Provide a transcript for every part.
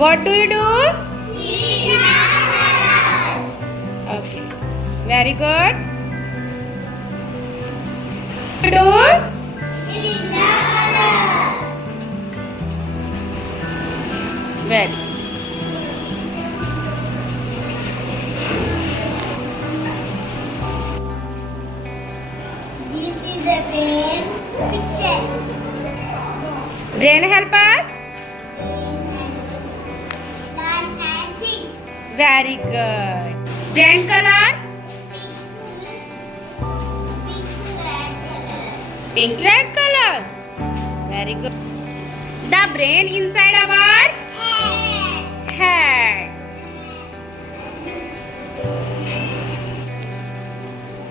What do you do? Okay. Very good. What do you do? Very. This is a brain picture. Brain help us? Learn and things. Very good. Brain color? Pink red color. Very good. The brain inside our head.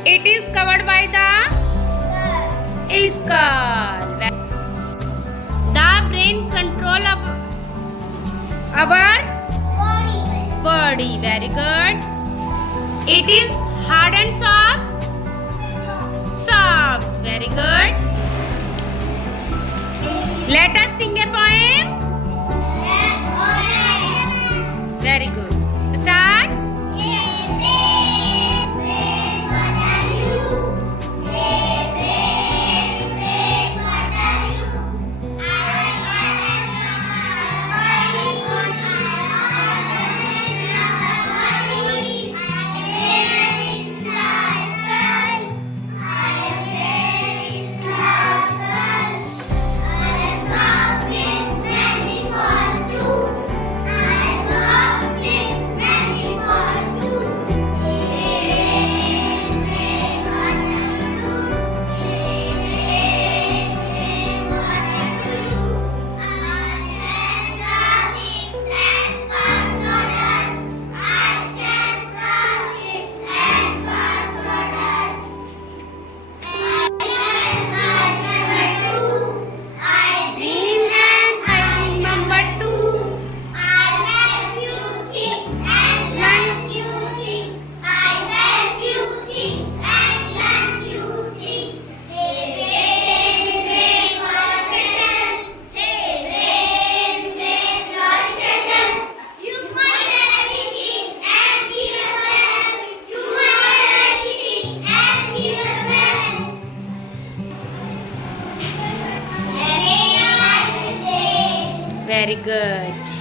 It is covered by the skull. The brain control of our body. Very good. It is hard and soft. Soft. Very good. Let us sing a poem. Very good. Start. Very good.